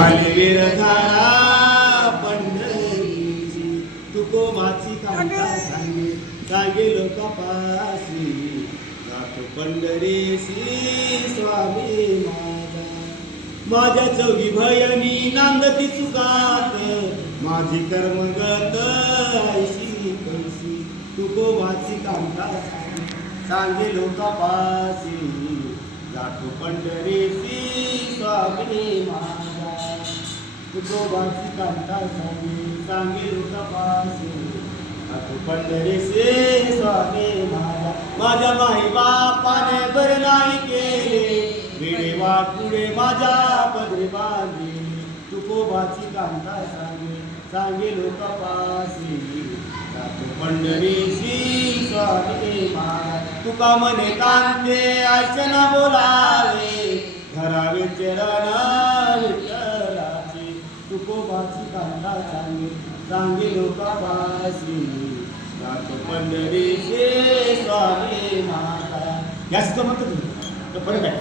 आले विरधारा पंढरीची तुकोबाची कांता सांगे सांगे लोकापासी जातो पंढरीसी स्वामी माझ्या चौघी भयनी नांदती चुकात माझी कर्मगत ऐशी कैसी तुकोबाची कांता सांगे लोकापासी जातो पंढरीसी स्वामी माझा तुकोबाची कांता सांगे लोकापासी जातो पंढरीसी स्वामी माझा माझ्या माई बापाने बर नाही केले वेडे पुढे माझ्या पदरी बांधली तुकोबाची कांता सांगे लोकापासी जातो पंढरीसी स्वामी महाराज तुका मने कांते अर्चना बोलावे धरावे चरण विठ्ठलाची तुकोबाची कांता सांगे लोकापासी जातो पंढरीसी स्वामी महाराज. जास्त म्हणतो तुम्ही फरक आहे.